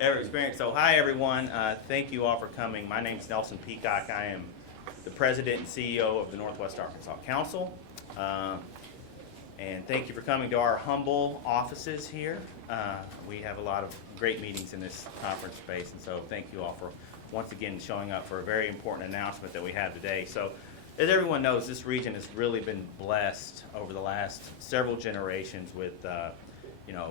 ever experienced. So hi everyone, thank you all for coming. My name is Nelson Peacock. I am the President and CEO of the Northwest Arkansas Council. And thank you for coming to our humble offices here. We have a lot of great meetings in this conference space, and so thank you all for once again showing up for a very important announcement that we have today. So as everyone knows, this region has really been blessed over the last several generations with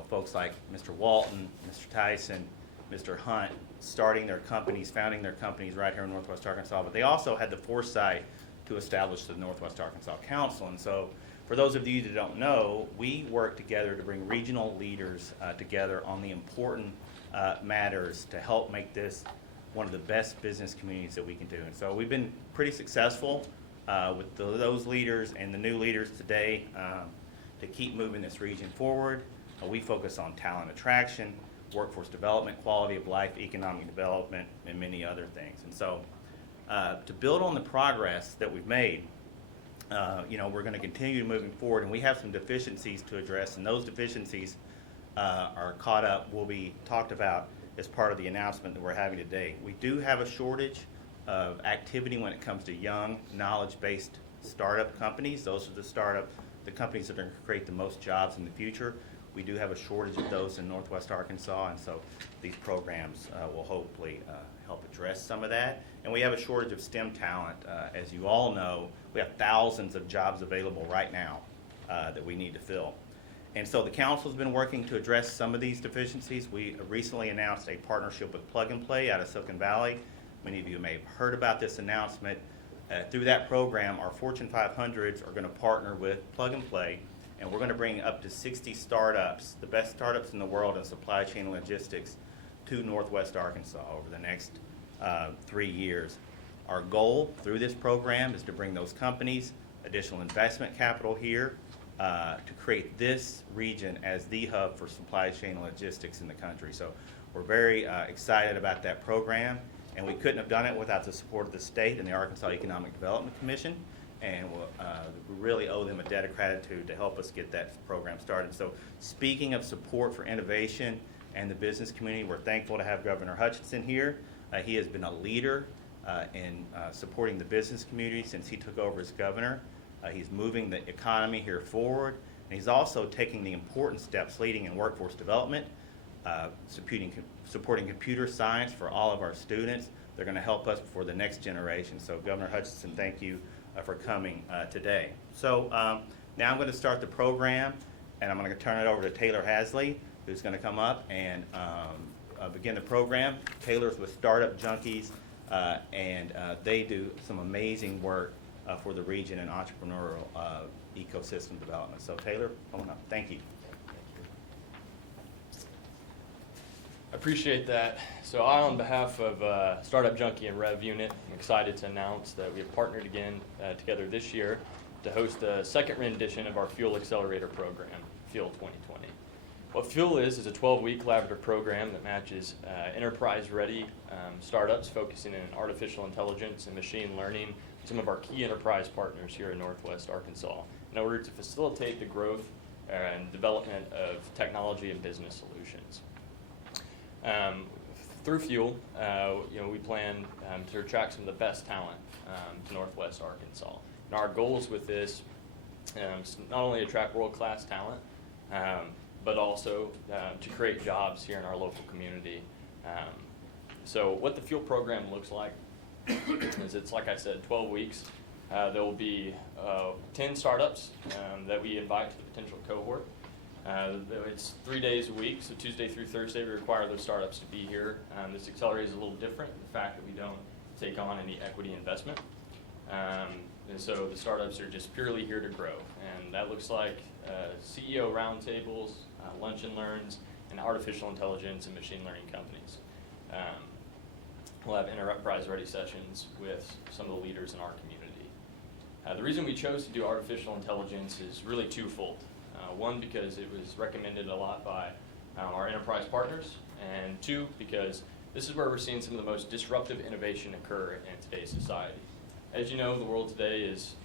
folks like Mr. Walton, Mr. Tyson, Mr. Hunt starting their companies, founding their companies right here in Northwest Arkansas, but they also had the foresight to establish the Northwest Arkansas Council. And so for those of you that don't know, we work together to bring regional leaders together on the important matters to help make this one of the best business communities that we can do. And so we've been pretty successful with those leaders and the new leaders today to keep moving this region forward. We focus on talent attraction, workforce development, quality of life, economic development, and many other things. And so to build on the progress that we've made, we're going to continue moving forward, and we have some deficiencies to address, and those deficiencies are caught up, will be talked about as part of the announcement that we're having today. We do have a shortage of activity when it comes to young, knowledge-based startup companies. Those are the companies that are going to create the most jobs in the future. We do have a shortage of those in Northwest Arkansas, and so these programs will hopefully help address some of that. And we have a shortage of STEM talent. As you all know, we have thousands of jobs available right now that we need to fill. And so the council's been working to address some of these deficiencies. We recently announced a partnership with Plug and Play out of Silicon Valley. Many of you may have heard about this announcement. Through that program, our Fortune 500s are going to partner with Plug and Play, and we're going to bring up to 60 startups, the best startups in the world in supply chain and logistics, to Northwest Arkansas over the next 3 years. Our goal through this program is to bring those companies additional investment capital here to create this region as the hub for supply chain and logistics in the country. So we're very excited about that program, and we couldn't have done it without the support of the state and the Arkansas Economic Development Commission, and we really owe them a debt of gratitude to help us get that program started. So speaking of support for innovation and the business community, we're thankful to have Governor Hutchinson here. He has been a leader in supporting the business community since he took over as governor. He's moving the economy here forward, and he's also taking the important steps leading in workforce development, supporting computer science for all of our students. They're going to help us for the next generation. So Governor Hutchinson, thank you for coming today. So now I'm going to start the program, and I'm going to turn it over to Taylor Hasley, who's going to come up and begin the program. Taylor's with Startup Junkies, and they do some amazing work for the region and entrepreneurial ecosystem development. So Taylor, come on up. Thank you. I appreciate that. So I, on behalf of Startup Junkie and Rev Unit, I'm excited to announce that we have partnered again together this year to host the second rendition of our Fuel Accelerator program, Fuel 2020. What Fuel is a 12-week collaborative program that matches enterprise-ready startups focusing in artificial intelligence and machine learning, some of our key enterprise partners here in Northwest Arkansas, in order to facilitate the growth and development of technology and business solutions. Through Fuel, we plan to attract some of the best talent to Northwest Arkansas. And our goals with this is not only attract world-class talent, but also to create jobs here in our local community. So what the Fuel program looks like is, it's like I said, 12 weeks. There will be 10 startups that we invite to the potential cohort. It's 3 days a week, so Tuesday through Thursday we require those startups to be here. This accelerator is a little different in the fact that we don't take on any equity investment. And so the startups are just purely here to grow. And that looks like CEO roundtables, lunch and learns, and artificial intelligence and machine learning companies. We'll have enterprise-ready sessions with some of the leaders in our community. The reason we chose to do artificial intelligence is really twofold. One, because it was recommended a lot by our enterprise partners, and two, because this is where we're seeing some of the most disruptive innovation occur in today's society. As you know, the world today is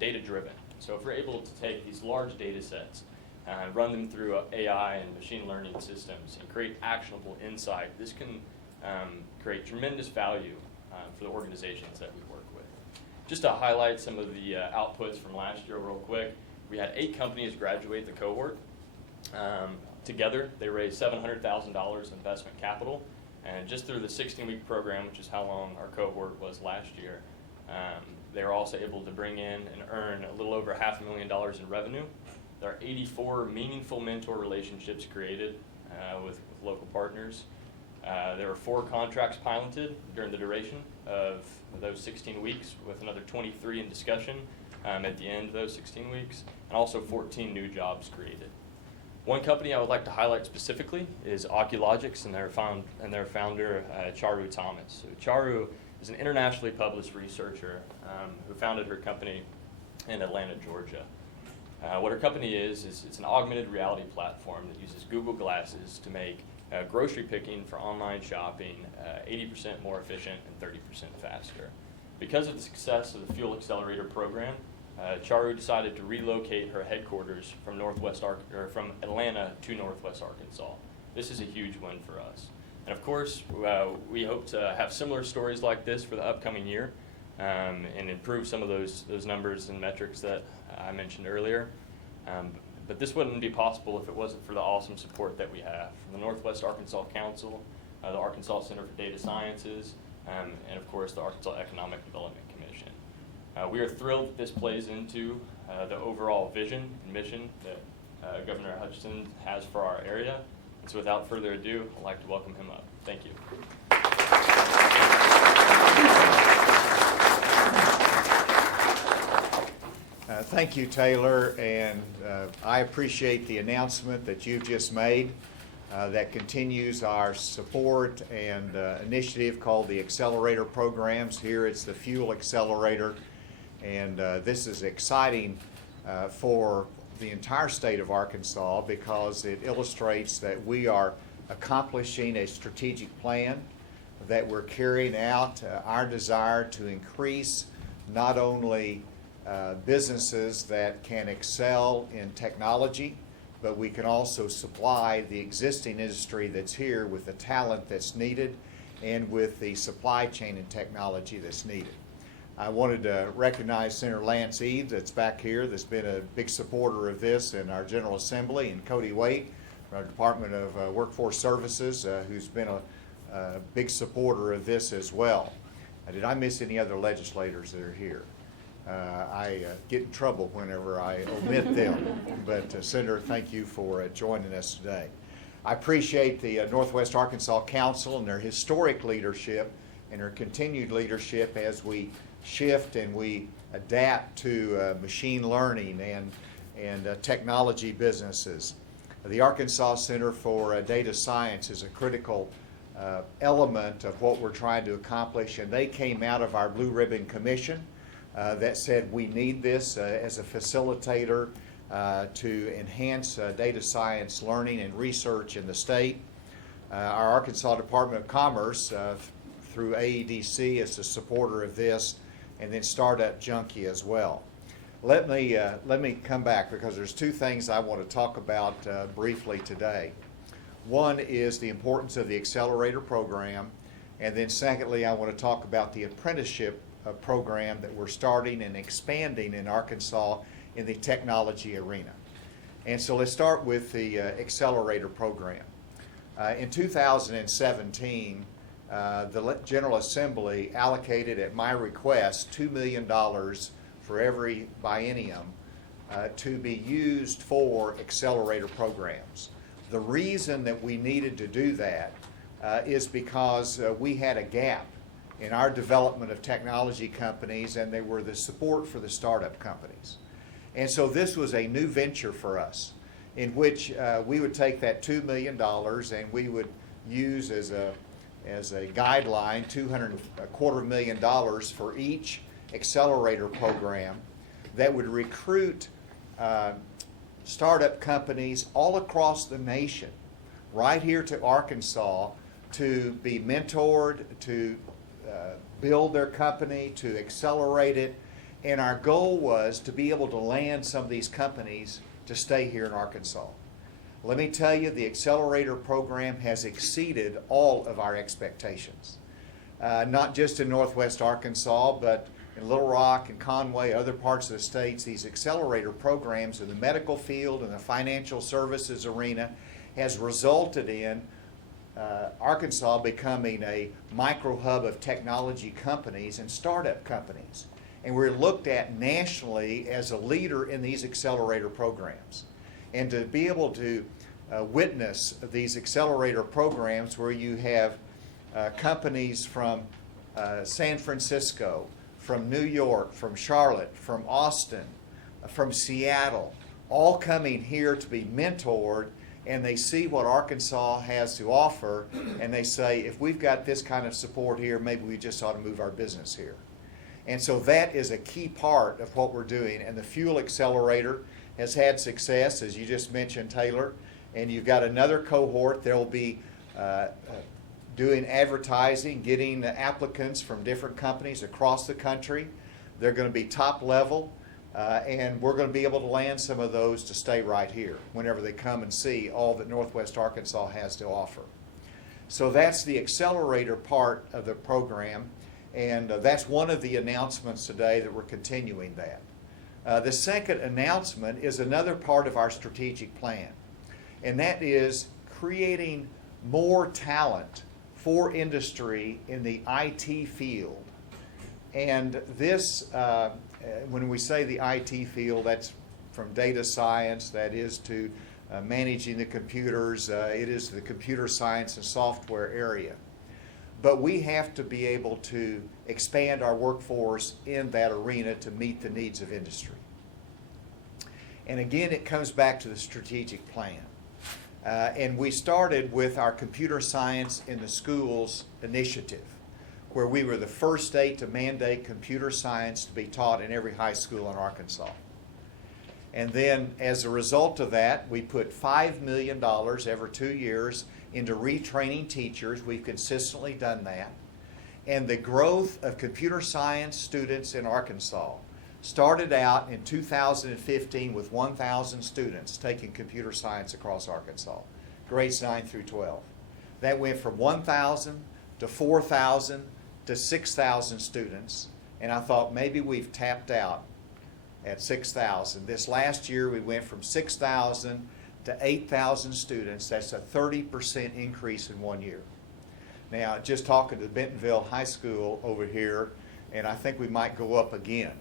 data-driven. So if we're able to take these large data sets run them through AI and machine learning systems, and create actionable insight. This can create tremendous value for the organizations that we work with. Just to highlight some of the outputs from last year real quick, we had 8 companies graduate the cohort. Together, they raised $700,000 in investment capital, and just through the 16-week program, which is how long our cohort was last year, they were also able to bring in and earn a little over $500,000 in revenue. There are 84 meaningful mentor relationships created with local partners. There were 4 contracts piloted during the duration of those 16 weeks, with another 23 in discussion at the end of those 16 weeks, and also 14 new jobs created. One company I would like to highlight specifically is Oculogics and their founder, Charu Thomas. So Charu is an internationally published researcher who founded her company in Atlanta, Georgia. What her company is it's an augmented reality platform that uses Google Glasses to make grocery picking for online shopping 80% more efficient and 30% faster. Because of the success of the Fuel Accelerator program, Charu decided to relocate her headquarters from Atlanta to Northwest Arkansas. This is a huge win for us. And of course, we hope to have similar stories like this for the upcoming year and improve some of those numbers and metrics that I mentioned earlier. But this wouldn't be possible if it wasn't for the awesome support that we have from the Northwest Arkansas Council, the Arkansas Center for Data Sciences, and of course the Arkansas Economic Development Commission. We are thrilled that this plays into the overall vision and mission that Governor Hutchinson has for our area. And so without further ado, I'd like to welcome him up. Thank you. Thank you, Taylor, and I appreciate the announcement that you've just made that continues our support and initiative called the Accelerator programs. Here it's the Fuel Accelerator, and this is exciting for the entire state of Arkansas because it illustrates that we are accomplishing a strategic plan, that we're carrying out our desire to increase not only businesses that can excel in technology, but we can also supply the existing industry that's here with the talent that's needed and with the supply chain and technology that's needed. I wanted to recognize Senator Lance Eads that's back here, that's been a big supporter of this in our General Assembly, and Cody Waite from our Department of Workforce Services, who's been a big supporter of this as well. Did I miss any other legislators that are here? I get in trouble whenever I omit them, but Senator, thank you for joining us today. I appreciate the Northwest Arkansas Council and their historic leadership and their continued leadership as we shift and we adapt to machine learning and technology businesses. The Arkansas Center for Data Science is a critical element of what we're trying to accomplish, and they came out of our Blue Ribbon Commission that said we need this as a facilitator to enhance data science learning and research in the state. Our Arkansas Department of Commerce through AEDC is a supporter of this, and then Startup Junkie as well. Let me come back because there's 2 things I want to talk about briefly today. One is the importance of the Accelerator program, and then secondly I want to talk about the apprenticeship program that we're starting and expanding in Arkansas in the technology arena. And so let's start with the Accelerator program. In 2017, the General Assembly allocated at my request $2 million for every biennium to be used for Accelerator programs. The reason that we needed to do that is because we had a gap in our development of technology companies, and they were the support for the startup companies. And so this was a new venture for us in which we would take that $2 million and we would use as a guideline $250,000 for each Accelerator program that would recruit startup companies all across the nation right here to Arkansas to be mentored, to build their company, to accelerate it. And our goal was to be able to land some of these companies to stay here in Arkansas. Let me tell you, the Accelerator program has exceeded all of our expectations. Not just in Northwest Arkansas, but in Little Rock and Conway, other parts of the states, these Accelerator programs in the medical field and the financial services arena has resulted in Arkansas becoming a micro hub of technology companies and startup companies. And we're looked at nationally as a leader in these Accelerator programs. And to be able to witness these Accelerator programs where you have companies from San Francisco, from New York, from Charlotte, from Austin, from Seattle, all coming here to be mentored, and they see what Arkansas has to offer, and they say, if we've got this kind of support here, maybe we just ought to move our business here. And so that is a key part of what we're doing, and the Fuel Accelerator has had success, as you just mentioned, Taylor, and you've got another cohort. They'll be doing advertising, getting applicants from different companies across the country. They're going to be top level, and we're going to be able to land some of those to stay right here whenever they come and see all that Northwest Arkansas has to offer. So that's the Accelerator part of the program, and that's one of the announcements today that we're continuing that. The second announcement is another part of our strategic plan, and that is creating more talent for industry in the IT field. And this, when we say the IT field, that's from data science, that is to managing the computers, it is the computer science and software area. But we have to be able to expand our workforce in that arena to meet the needs of industry. And again, it comes back to the strategic plan. And we started with our Computer Science in the Schools initiative, where we were the first state to mandate computer science to be taught in every high school in Arkansas. And then as a result of that, we put $5 million every 2 years into retraining teachers. We've consistently done that. And the growth of computer science students in Arkansas started out in 2015 with 1,000 students taking computer science across Arkansas, grades 9 through 12. That went from 1,000 to 4,000 to 6,000 students, and I thought maybe we've tapped out at 6,000. This last year we went from 6,000 to 8,000 students. That's a 30% increase in 1 year. Now, just talking to Bentonville High School over here, and I think we might go up again.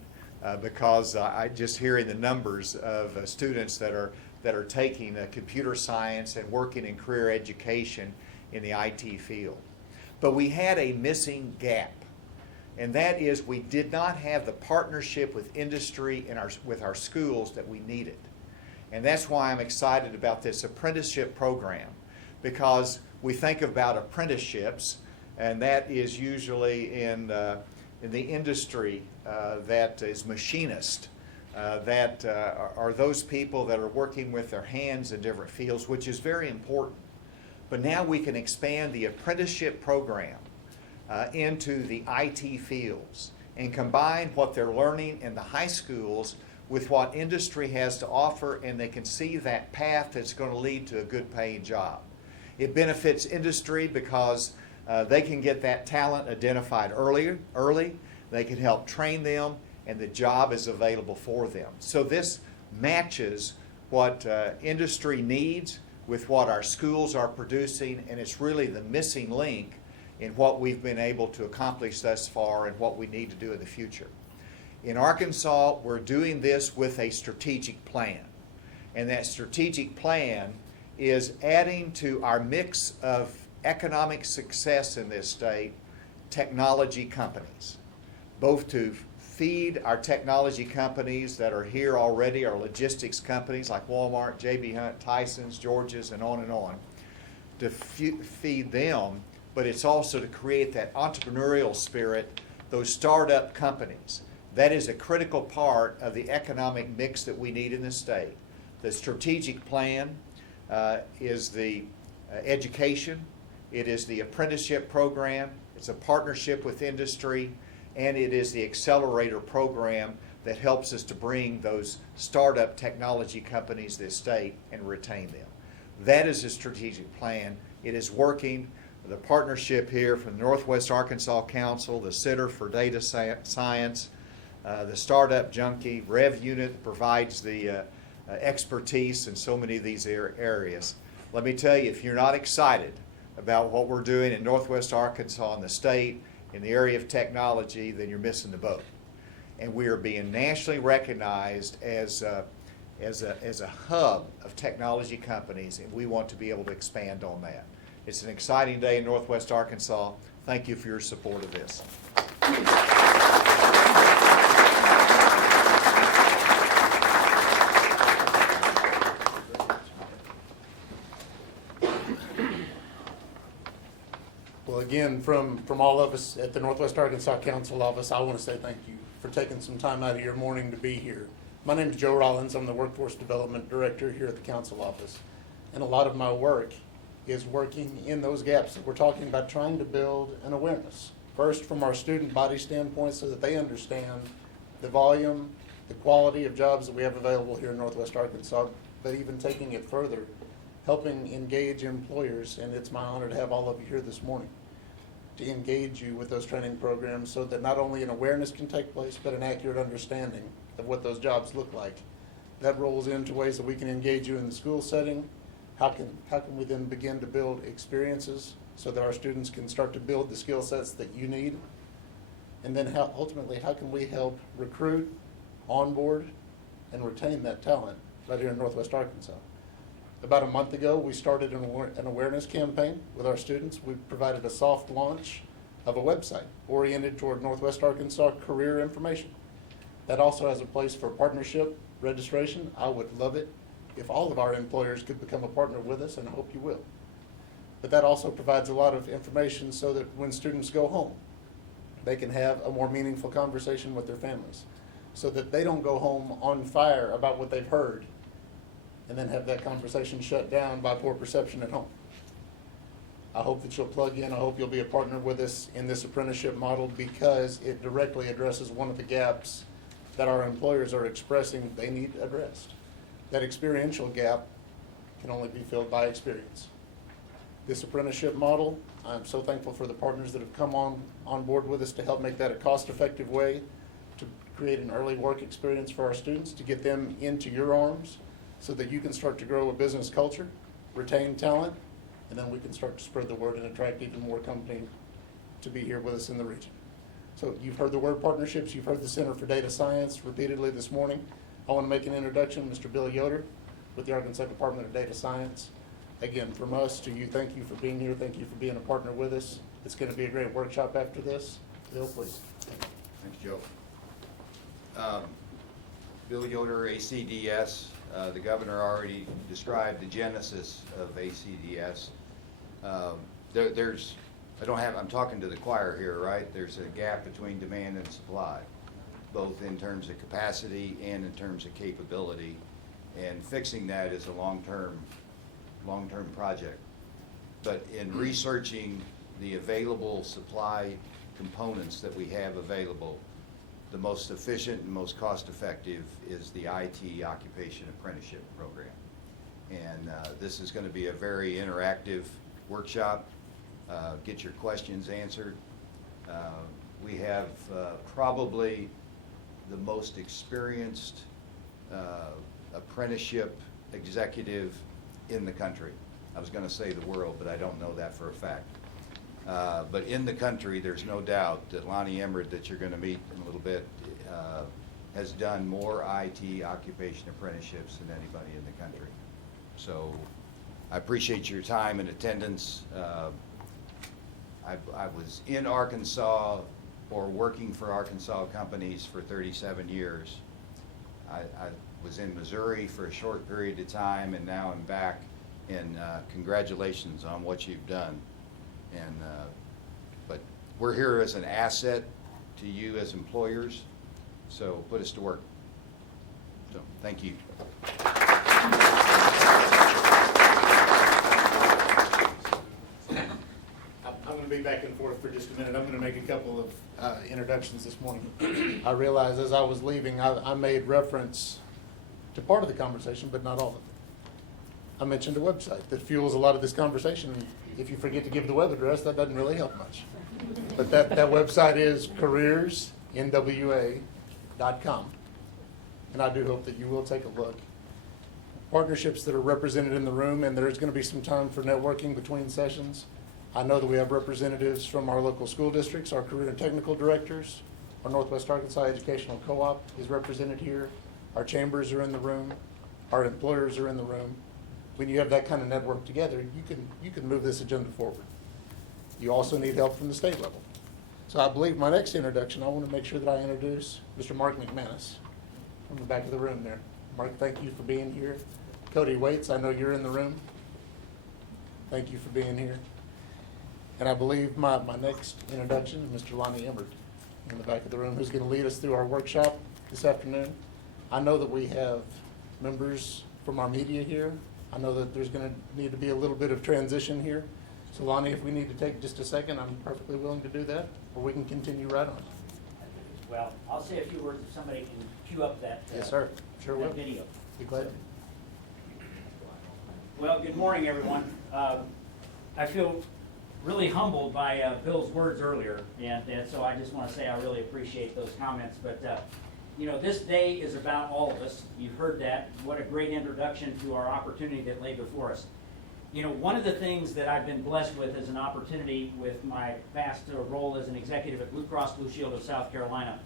Because I just hearing the numbers of students that are taking computer science and working in career education in the IT field. But we had a missing gap, and that is we did not have the partnership with industry and with our schools that we needed. And that's why I'm excited about this apprenticeship program, because we think about apprenticeships, and that is usually in the industry that is machinist, that are those people that are working with their hands in different fields, which is very important. But now we can expand the apprenticeship program into the IT fields and combine what they're learning in the high schools with what industry has to offer, and they can see that path that's going to lead to a good paying job. It benefits industry because they can get that talent identified early. They can help train them, and the job is available for them. So this matches what industry needs with what our schools are producing, and it's really the missing link in what we've been able to accomplish thus far and what we need to do in the future. In Arkansas, we're doing this with a strategic plan, and that strategic plan is adding to our mix of economic success in this state technology companies, both to feed our technology companies that are here already, our logistics companies like Walmart, J.B. Hunt, Tyson's, George's, and on, to feed them, but it's also to create that entrepreneurial spirit, those startup companies. That is a critical part of the economic mix that we need in the state. The strategic plan is the education, it is the apprenticeship program, it's a partnership with industry, and it is the Accelerator program that helps us to bring those startup technology companies to the state and retain them. That is a strategic plan. It is working. The partnership here from the Northwest Arkansas Council, the Center for Data Science, the Startup Junkie, Rev Unit provides the expertise in so many of these areas. Let me tell you, if you're not excited about what we're doing in Northwest Arkansas and the state in the area of technology, then you're missing the boat. And we are being nationally recognized as a hub of technology companies, and we want to be able to expand on that. It's an exciting day in Northwest Arkansas. Thank you for your support of this. Well, again, from all of us at the Northwest Arkansas Council office, I want to say thank you for taking some time out of your morning to be here. My name is Joe Rollins. I'm the Workforce Development Director here at the Council office. And a lot of my work is working in those gaps that we're talking about, trying to build an awareness. First, from our student body standpoint, so that they understand the volume, the quality of jobs that we have available here in Northwest Arkansas, but even taking it further, helping engage employers. And it's my honor to have all of you here this morning to engage you with those training programs so that not only an awareness can take place, but an accurate understanding of what those jobs look like. That rolls into ways that we can engage you in the school setting. How can we then begin to build experiences so that our students can start to build the skill sets that you need? And then ultimately, how can we help recruit, onboard, and retain that talent right here in Northwest Arkansas? About a month ago, we started an awareness campaign with our students. We provided a soft launch of a website oriented toward Northwest Arkansas career information. That also has a place for partnership registration. I would love it if all of our employers could become a partner with us, and I hope you will. But that also provides a lot of information so that when students go home, they can have a more meaningful conversation with their families, so that they don't go home on fire about what they've heard and then have that conversation shut down by poor perception at home. I hope that you'll plug in. I hope you'll be a partner with us in this apprenticeship model, because it directly addresses one of the gaps that our employers are expressing they need addressed. That experiential gap can only be filled by experience. This apprenticeship model, I'm so thankful for the partners that have come on board with us to help make that a cost-effective way to create an early work experience for our students, to get them into your arms so that you can start to grow a business culture, retain talent, and then we can start to spread the word and attract even more company to be here with us in the region. So you've heard the word partnerships, you've heard the Center for Data Science repeatedly this morning. I want to make an introduction, Mr. Bill Yoder with the Arkansas Department of Data Science. Again, from us to you, thank you for being here, thank you for being a partner with us. It's going to be a great workshop after this. Bill, please. Thanks, Joe. Bill Yoder, ACDS. The governor already described the genesis of ACDS. I'm talking to the choir here, right? There's a gap between demand and supply, both in terms of capacity and in terms of capability. And fixing that is a long-term project. But in researching the available supply components that we have available, the most efficient and most cost-effective is the IT Occupation Apprenticeship Program. And this is going to be a very interactive workshop. Get your questions answered. We have probably the most experienced apprenticeship executive in the country. I was going to say the world, but I don't know that for a fact. But in the country, there's no doubt that Lonnie Emmerich, that you're going to meet in a little bit, has done more IT occupation apprenticeships than anybody in the country. So I appreciate your time and attendance. I was in Arkansas or working for Arkansas companies for 37 years. I was in Missouri for a short period of time, and now I'm back. And congratulations on what you've done. And but we're here as an asset to you as employers, so put us to work. So thank you. I'm going to be be back and forth for just a minute. I'm going to make a couple of introductions this morning. I realized as I was leaving, I made reference to part of the conversation, but not all of it. I mentioned a website that fuels a lot of this conversation. If you forget to give the web address, that doesn't really help much. But that website is careersnwa.com. And I do hope that you will take a look. Partnerships that are represented in the room, and there's going to be some time for networking between sessions. I know that we have representatives from our local school districts, our career and technical directors, our Northwest Arkansas Educational Co-op is represented here. Our chambers are in the room. Our employers are in the room. When you have that kind of network together, you can move this agenda forward. You also need help from the state level. So I believe my next introduction, I want to make sure that I introduce Mr. Mark McManus from the back of the room there. Mark, thank you for being here. Cody Waits, I know you're in the room. Thank you for being here. And I believe my next introduction is Mr. Lonnie Emmert in the back of the room, who's going to lead us through our workshop this afternoon. I know that we have members from our media here. I know that there's going to need to be a little bit of transition here. So Lonnie, if we need to take just a second, I'm perfectly willing to do that, or we can continue right on. Well, I'll say a few words if somebody can cue up that. Yes, sir. Sure will. That video. Be glad to. Well, good morning, everyone. I feel really humbled by Bill's words earlier, and so I just want to say I really appreciate those comments. But you know, this day is about all of us. You've heard that. What a great introduction to our opportunity that lay before us. You know, one of the things that I've been blessed with is an opportunity with my vast role as an executive at Blue Cross Blue Shield of South Carolina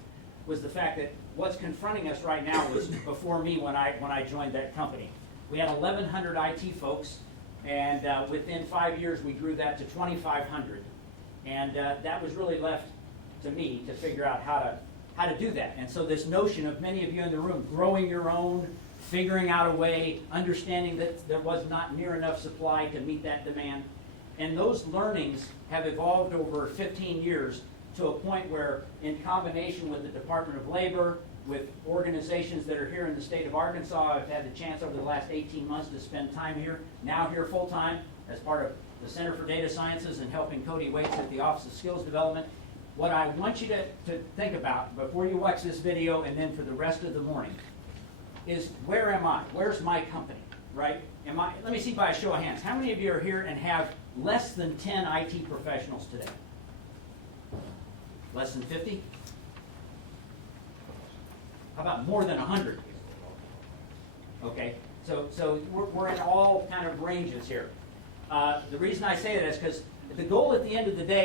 was the fact that what's confronting us right now was before me when I joined that company. We had 1,100 IT folks, and within 5 years we grew that to 2,500. And that was really left to me to figure out how to do that. And so this notion of many of you in the room growing your own, figuring out a way, understanding that there was not near enough supply to meet that demand. And those learnings have evolved over 15 years to a point where, in combination with the Department of Labor, with organizations that are here in the state of Arkansas, I've had the chance over the last 18 months to spend time here, now here full-time, as part of the Center for Data Sciences and helping Cody Waits at the Office of Skills Development. What I want you to think about before you watch this video and then for the rest of the morning is, where am I? Where's my company, right? Let me see by a show of hands. How many of you are here and have less than 10 IT professionals today? Less than 50? How about more than 100? Okay, so we're in all kind of ranges here. The reason I say that is because the goal at the end of the day